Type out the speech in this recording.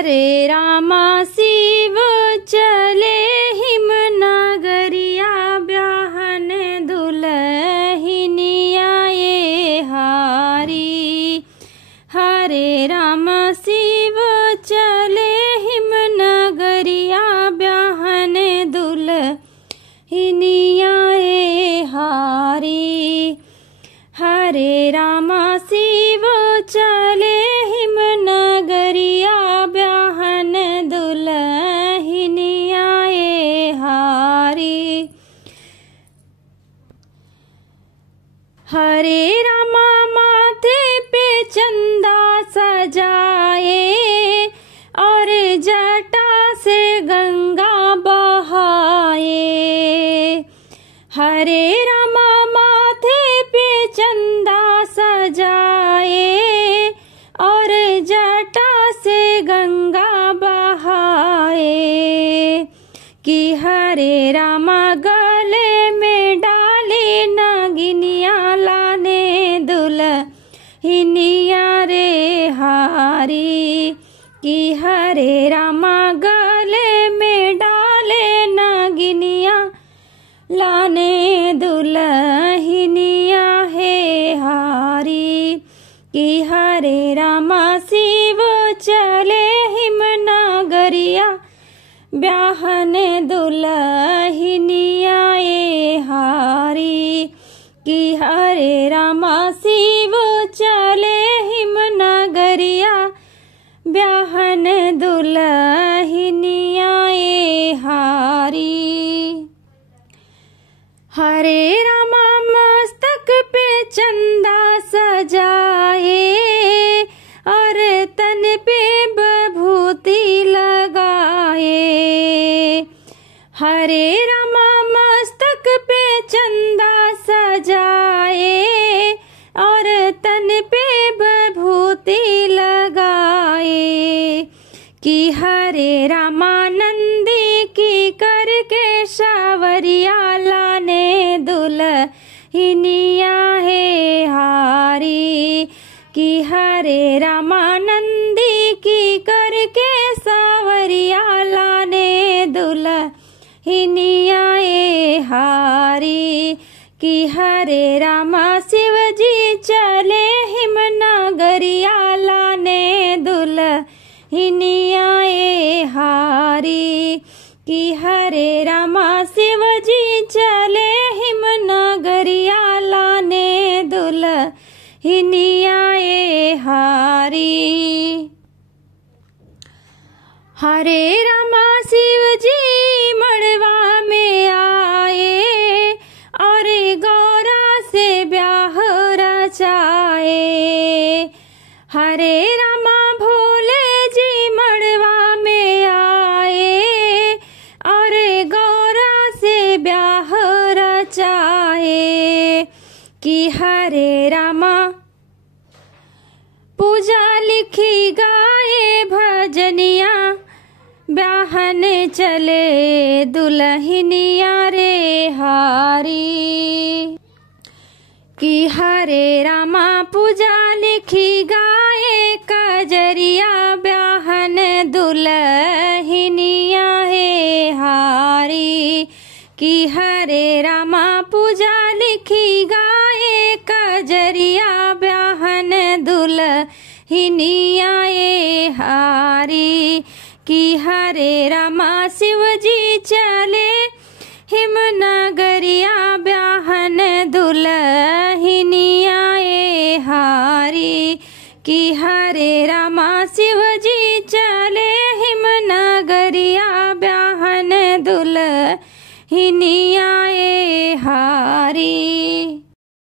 हरे रामा शिव चले हिमनगरिया ब्याहन दुल्हनिया ये हारी। हरे रामा शिव चले हिमनगरिया ब्याहन दुल्हनिया ये हारी। हरे रामा शिव चले हिमनगरिया ब्याहन दुल्हनिया ये हारी। हरे रामा माथे पे चंदा सजाए और जटा से गंगा बहाए। हरे रामा माथे पे चंदा सजाए और जटा से गंगा बहाए। कि हरे रामा गले में डाले नागिनिया लाने दुल्हनिया रे हारी। कि हरे रामा गले में डाले नागिनिया लाने दुल्हनिया है हारी। कि हरे रामा शिव चले हिमनगरिया ब्याहन दुल्हनिया ये हारी। कि हरे रामा शिव चले हिमनगरिया ब्याहन दुल्हनिया ये हारी। हरे रामा मस्तक पे चंदा सजाए और तन पे विभूति लगाए। हरे रामा मस्तक पे चंदा सजाए और तन पे विभूति लगाए। कि हरे रामा नंदी की करके सावरिया लाने दुल्हनिया है हारी। कि हरे रामा नंदी की करके सावरिया लाने दुल्हनिया ये हारी। कि हरे रामा शिवजी चले हिमनगरिया लाने दुल्हनिया ये हारी। कि हरे रामा शिवजी चले हिमनगरिया लाने दुल्हनिया ये हारी। हरे रामा शिवजी मड़वा में आए और गौरा से ब्याह रचाए। हरे रामा भोले जी मड़वा में आए और गौरा से ब्याह रचाए। कि हरे रामा पूजा लिखी गाए भजनिया ब्याहन चले दुल्हनिया रे हारी। कि हरे रामा पूजा लिखी गाए कजरिया ब्याहन दुल्हनिया है हारी। कि हरे रामा पूजा लिखी गाए कजरिया ब्याहन दुल्हनिया ये हारी। कि हरे रामा शिवजी चले हिमनगरिया ब्याहन दुल्हनिया ये हारी। कि हरे रामा शिवजी चले हिमनगरिया ब्याहन दुल्हनिया ये हारी।